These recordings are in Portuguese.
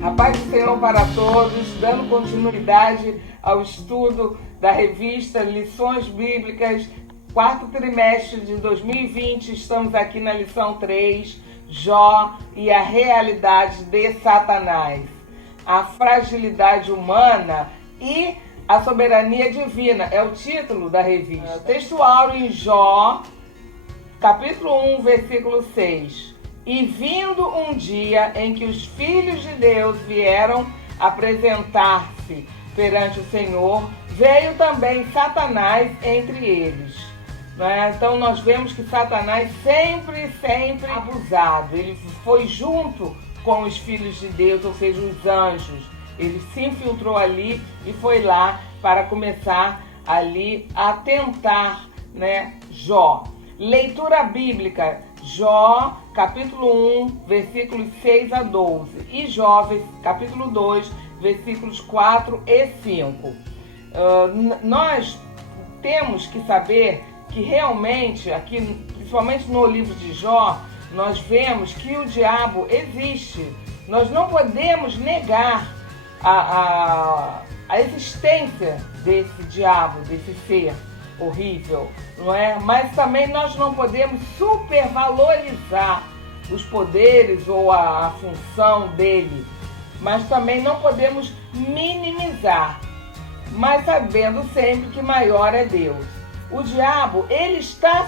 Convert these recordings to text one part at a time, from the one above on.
A paz do Senhor para todos, dando continuidade ao estudo da revista Lições Bíblicas, quarto trimestre de 2020, estamos aqui na lição 3, Jó e a realidade de Satanás, a fragilidade humana e a soberania divina, é o título da revista. Textual em Jó, capítulo 1, versículo 6. E vindo um dia em que os filhos de Deus vieram apresentar-se perante o Senhor, veio também Satanás entre eles. Então nós vemos que Satanás sempre abusado. Ele foi junto com os filhos de Deus, ou seja, os anjos. Ele se infiltrou ali e foi lá para começar ali a tentar, Jó. Leitura bíblica, Jó, capítulo 1, versículos 6 a 12. E Jó, capítulo 2, versículos 4 e 5. Nós temos que saber que realmente, aqui, principalmente no livro de Jó, nós vemos que o diabo existe. Nós não podemos negar a existência desse diabo, desse ser horrível, não é? Mas também nós não podemos supervalorizar os poderes ou a função dele, mas também não podemos minimizar, mas sabendo sempre que maior é Deus. O diabo, ele está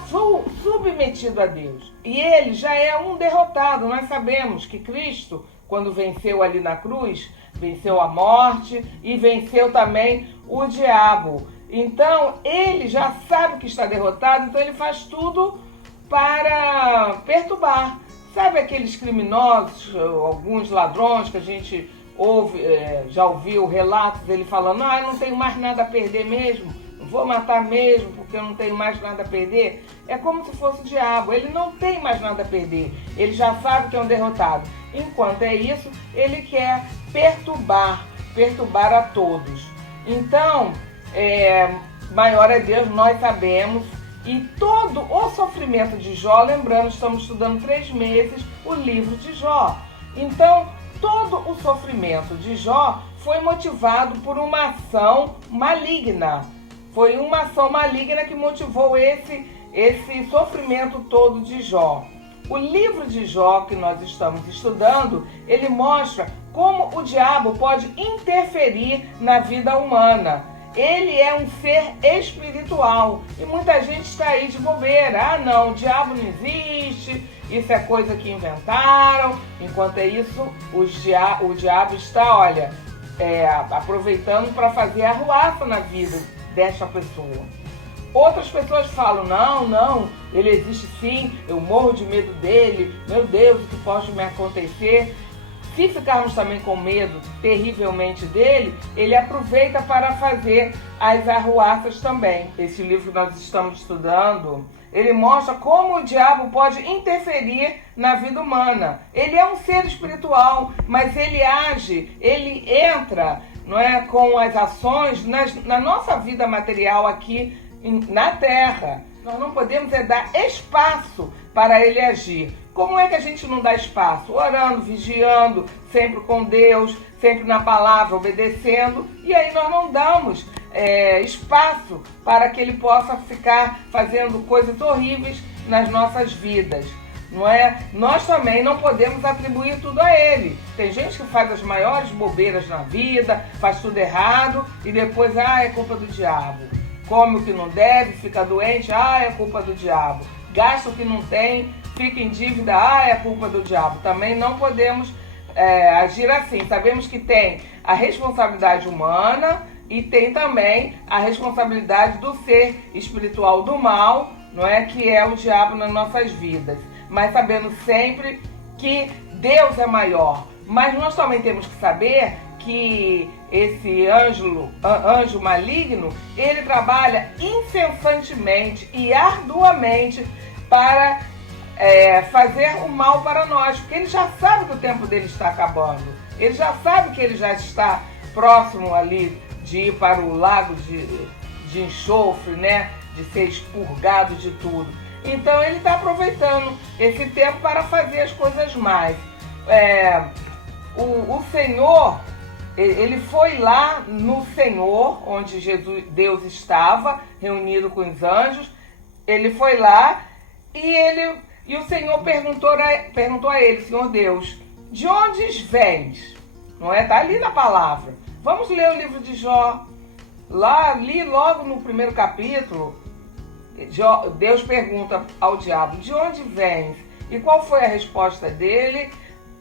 submetido a Deus e ele já é um derrotado. Nós sabemos que Cristo, quando venceu ali na cruz, venceu a morte e venceu também o diabo. Então, ele já sabe que está derrotado, então ele faz tudo para perturbar. Sabe aqueles criminosos, alguns ladrões que a gente já ouviu relatos dele falando: eu não tenho mais nada a perder mesmo, vou matar mesmo porque eu não tenho mais nada a perder? É como se fosse o diabo, ele não tem mais nada a perder, ele já sabe que é um derrotado. Enquanto é isso, ele quer perturbar a todos. Então, maior é Deus, nós sabemos, e todo o sofrimento de Jó, lembrando, estamos estudando 3 meses o livro de Jó. Então, todo o sofrimento de Jó foi motivado por uma ação maligna. Foi uma ação maligna que motivou esse sofrimento todo de Jó. O livro de Jó que nós estamos estudando, ele mostra como o diabo pode interferir na vida humana. Ele é um ser espiritual e muita gente está aí de bobeira. Não, o diabo não existe, isso é coisa que inventaram. Enquanto é isso, o diabo está, aproveitando para fazer arruaça na vida desta pessoa. Outras pessoas falam: não, ele existe sim, eu morro de medo dele, meu Deus, o que pode me acontecer? Se ficarmos também com medo terrivelmente dele, ele aproveita para fazer as arruaças também. Esse livro que nós estamos estudando, ele mostra como o diabo pode interferir na vida humana. Ele é um ser espiritual, mas ele age, ele entra, com as ações na nossa vida material aqui na Terra. Nós não podemos dar espaço para ele agir. Como é que a gente não dá espaço? Orando, vigiando, sempre com Deus, sempre na palavra, obedecendo. E aí nós não damos espaço para que ele possa ficar fazendo coisas horríveis nas nossas vidas. Não é? Nós também não podemos atribuir tudo a ele. Tem gente que faz as maiores bobeiras na vida, faz tudo errado e depois, é culpa do diabo. Come o que não deve, fica doente, é culpa do diabo. Gasta o que não tem, fica em dívida, é culpa do diabo. Também não podemos agir assim. Sabemos que tem a responsabilidade humana e tem também a responsabilidade do ser espiritual do mal, que é o diabo nas nossas vidas. Mas sabendo sempre que Deus é maior. Mas nós também temos que saber que esse anjo maligno, ele trabalha incessantemente e arduamente para fazer o mal para nós, porque ele já sabe que o tempo dele está acabando, ele já sabe que ele já está próximo ali de ir para o lago de enxofre, de ser expurgado de tudo. Então ele está aproveitando esse tempo para fazer as coisas mais. o Senhor, ele foi lá no Senhor, onde Deus estava, reunido com os anjos. Ele foi lá e o Senhor perguntou a ele: Senhor Deus, de onde vens? Não é? Está ali na palavra. Vamos ler o livro de Jó. Ali logo no primeiro capítulo, Deus pergunta ao diabo: de onde vens? E qual foi a resposta dele?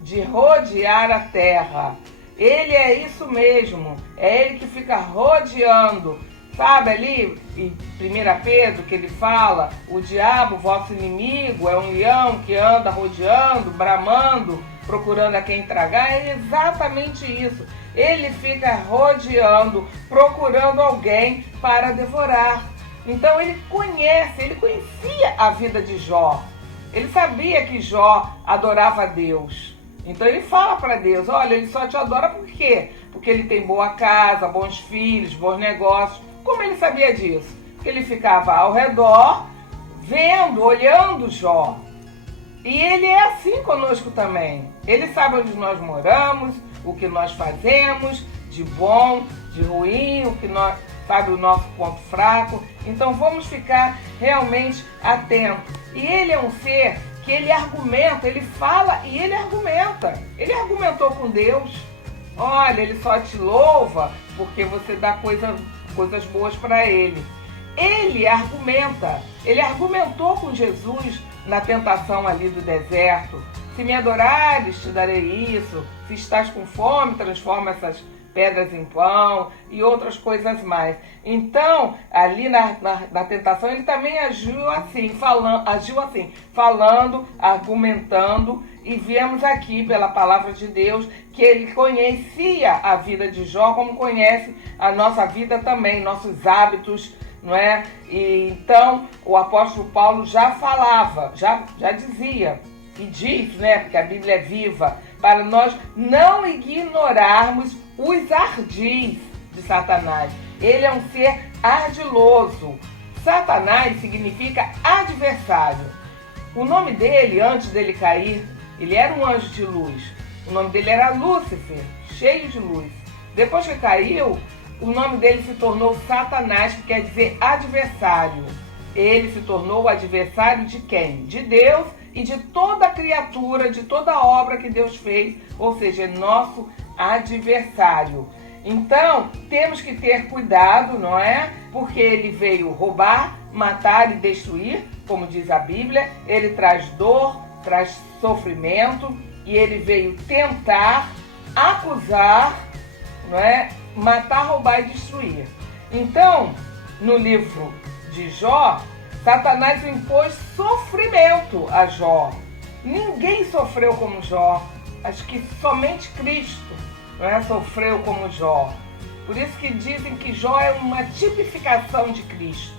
De rodear a terra. Ele é isso mesmo, é ele que fica rodeando. Sabe ali em 1 Pedro que ele fala: o diabo, vosso inimigo, é um leão que anda rodeando, bramando, procurando a quem tragar. É exatamente isso. Ele fica rodeando, procurando alguém para devorar. Então ele conhecia a vida de Jó. Ele sabia que Jó adorava a Deus. Então ele fala para Deus: olha, ele só te adora por quê? Porque ele tem boa casa, bons filhos, bons negócios. Como ele sabia disso? Porque ele ficava ao redor, vendo, olhando Jó. E ele é assim conosco também. Ele sabe onde nós moramos, o que nós fazemos, de bom, de ruim, o que nós sabe o nosso ponto fraco. Então vamos ficar realmente atentos. E ele é um ser que ele argumenta, ele fala e ele argumenta. Ele argumentou com Deus. Olha, ele só te louva porque você dá coisas boas para ele. Ele argumenta. Ele argumentou com Jesus na tentação ali do deserto. Se me adorares, te darei isso. Se estás com fome, transforma essas pedras em pão e outras coisas mais. Então, ali na tentação, ele também agiu assim, falando, argumentando, e vemos aqui pela palavra de Deus que ele conhecia a vida de Jó como conhece a nossa vida também, nossos hábitos, não é? E então, o apóstolo Paulo já falava, já dizia, e diz, né, porque a Bíblia é viva, para nós não ignorarmos os ardis de Satanás. Ele é um ser ardiloso. Satanás significa adversário. O nome dele, antes dele cair, ele era um anjo de luz. O nome dele era Lúcifer, cheio de luz. Depois que caiu, o nome dele se tornou Satanás, que quer dizer adversário. Ele se tornou o adversário de quem? De Deus e de toda criatura, de toda obra que Deus fez, ou seja, é nosso adversário. Então, temos que ter cuidado, não é? Porque ele veio roubar, matar e destruir, como diz a Bíblia. Ele traz dor, traz sofrimento, e ele veio tentar, acusar, não é? Matar, roubar e destruir. Então, no livro de Jó, Satanás impôs sofrimento a Jó. Ninguém sofreu como Jó. Acho que somente Cristo, não é, sofreu como Jó. Por isso que dizem que Jó é uma tipificação de Cristo,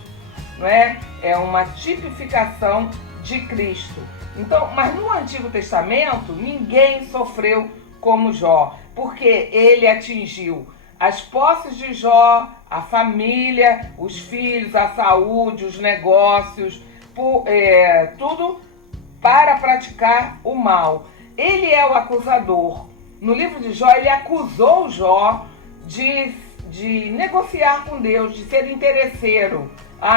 não é? É uma tipificação de Cristo. Então, mas no Antigo Testamento, ninguém sofreu como Jó, porque ele atingiu as posses de Jó, a família, os filhos, a saúde, os negócios, tudo para praticar o mal. Ele é o acusador. No livro de Jó, ele acusou Jó de negociar com Deus, de ser interesseiro.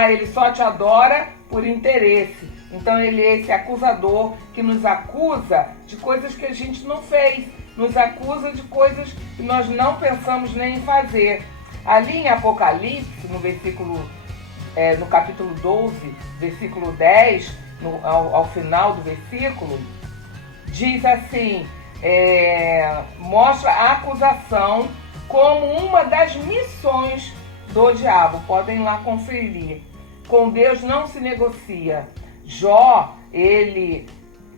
Ele só te adora por interesse. Então ele é esse acusador que nos acusa de coisas que a gente não fez. Nos acusa de coisas que nós não pensamos nem em fazer. Ali em Apocalipse, no capítulo 12, versículo 10, ao final do versículo, diz assim, mostra a acusação como uma das missões do diabo. Podem lá conferir. Com Deus não se negocia. Jó, ele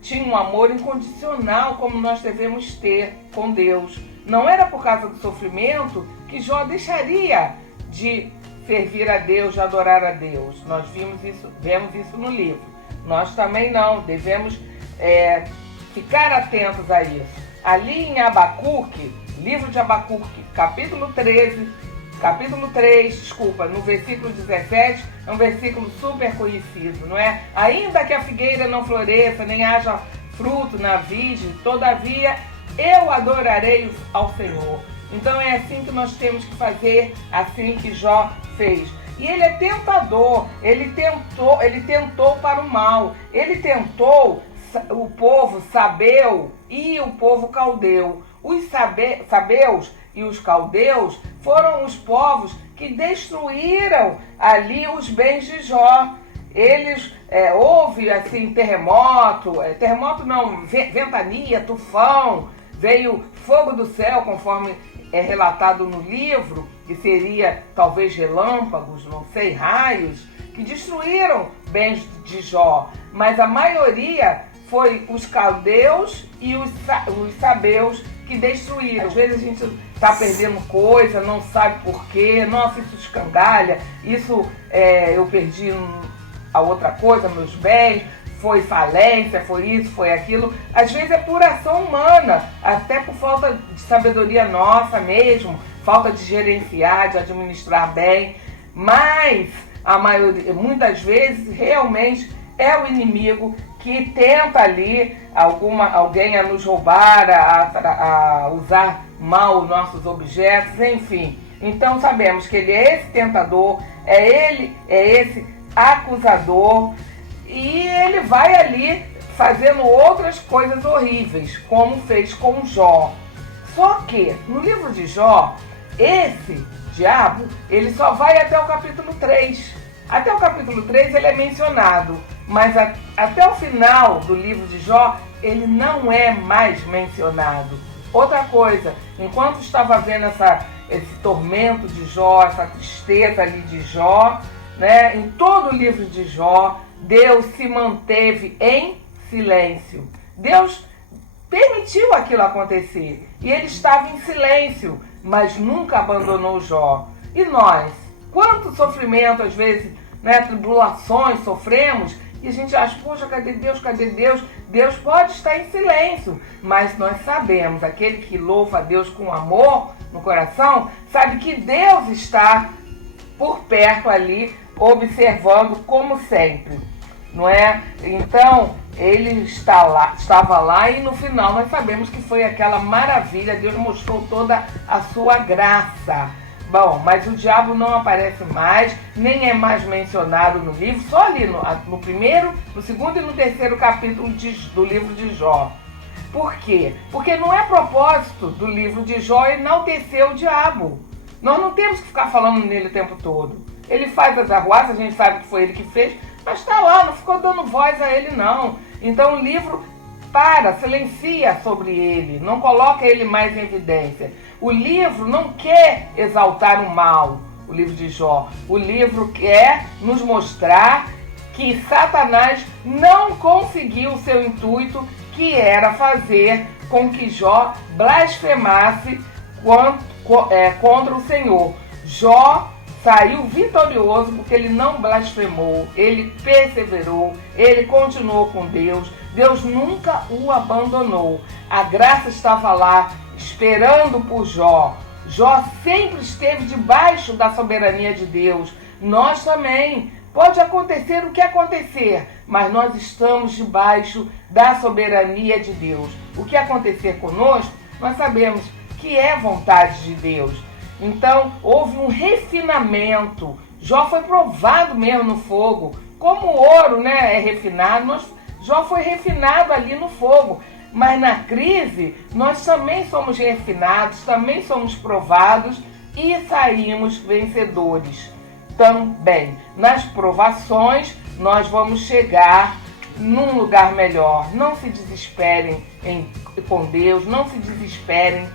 tinha um amor incondicional como nós devemos ter com Deus. Não era por causa do sofrimento que Jó deixaria de servir a Deus, de adorar a Deus. Nós vemos isso no livro. Nós também não, devemos ficar atentos a isso. Ali em Abacuque, livro de Abacuque, capítulo 3, no versículo 17, é um versículo super conhecido, não é? Ainda que a figueira não floresça, nem haja fruto na vide, todavia eu adorarei ao Senhor. Então é assim que nós temos que fazer, assim que Jó fez. E ele é tentador, ele tentou para o mal, ele tentou o povo sabeu e o povo caldeu. Os sabeus e os caldeus foram os povos que destruíram ali os bens de Jó. Houve assim terremoto não, ventania, tufão, veio fogo do céu, conforme é relatado no livro, que seria talvez relâmpagos, não sei, raios, que destruíram bens de Jó. Mas a maioria foi os caldeus e os sabeus que destruíram. Às vezes a gente está perdendo coisa, não sabe por quê, nossa, isso escandalha, eu perdi a outra coisa, meus bens, foi falência, foi isso, foi aquilo. Às vezes é por ação humana, até por falta de sabedoria nossa mesmo, falta de gerenciar, de administrar bem, mas a maioria, muitas vezes realmente é o inimigo que tenta ali alguém a nos roubar, a usar mal os nossos objetos, enfim. Então sabemos que ele é esse tentador, é esse acusador, e ele vai ali fazendo outras coisas horríveis, como fez com Jó. Só que no livro de Jó, esse diabo, ele só vai até o capítulo 3. Até o capítulo 3 ele é mencionado, mas até o final do livro de Jó, ele não é mais mencionado. Outra coisa, enquanto estava vendo esse tormento de Jó, essa tristeza ali de Jó, né, em todo o livro de Jó, Deus se manteve em silêncio. Deus permitiu aquilo acontecer e ele estava em silêncio, mas nunca abandonou Jó. E nós? Quanto sofrimento, às vezes, né, tribulações sofremos, e a gente acha, poxa, cadê Deus, cadê Deus? Deus pode estar em silêncio, mas nós sabemos, aquele que louva a Deus com amor no coração, sabe que Deus está por perto ali, observando como sempre, não é? Então, ele estava lá e no final nós sabemos que foi aquela maravilha, Deus mostrou toda a sua graça. Bom, mas o diabo não aparece mais, nem é mais mencionado no livro, só ali no primeiro, no segundo e no terceiro capítulo do livro de Jó. Por quê? Porque não é propósito do livro de Jó enaltecer o diabo. Nós não temos que ficar falando nele o tempo todo. Ele faz as arruaças, a gente sabe que foi ele que fez, mas está lá, não ficou dando voz a ele não. Então o livro silencia sobre ele, não coloca ele mais em evidência. O livro não quer exaltar o mal, o livro de Jó. O livro quer nos mostrar que Satanás não conseguiu o seu intuito, que era fazer com que Jó blasfemasse contra o Senhor. Jó saiu vitorioso porque ele não blasfemou, ele perseverou, ele continuou com Deus. Deus nunca o abandonou. A graça estava lá, esperando por Jó. Jó sempre esteve debaixo da soberania de Deus. Nós também. Pode acontecer o que acontecer, mas nós estamos debaixo da soberania de Deus. O que acontecer conosco, nós sabemos que é vontade de Deus. Então, houve um refinamento. Jó foi provado mesmo no fogo. Como o ouro, né, é refinado, Jó foi refinado ali no fogo. Mas na crise, nós também somos refinados, também somos provados e saímos vencedores. Também, nas provações, nós vamos chegar num lugar melhor. Não se desesperem com Deus, não se desesperem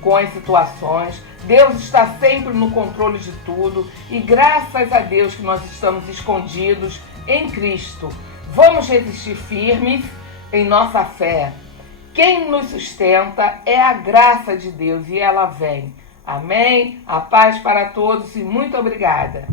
com as situações. Deus está sempre no controle de tudo e graças a Deus que nós estamos escondidos em Cristo. Vamos resistir firmes em nossa fé. Quem nos sustenta é a graça de Deus e ela vem. Amém? A paz para todos e muito obrigada.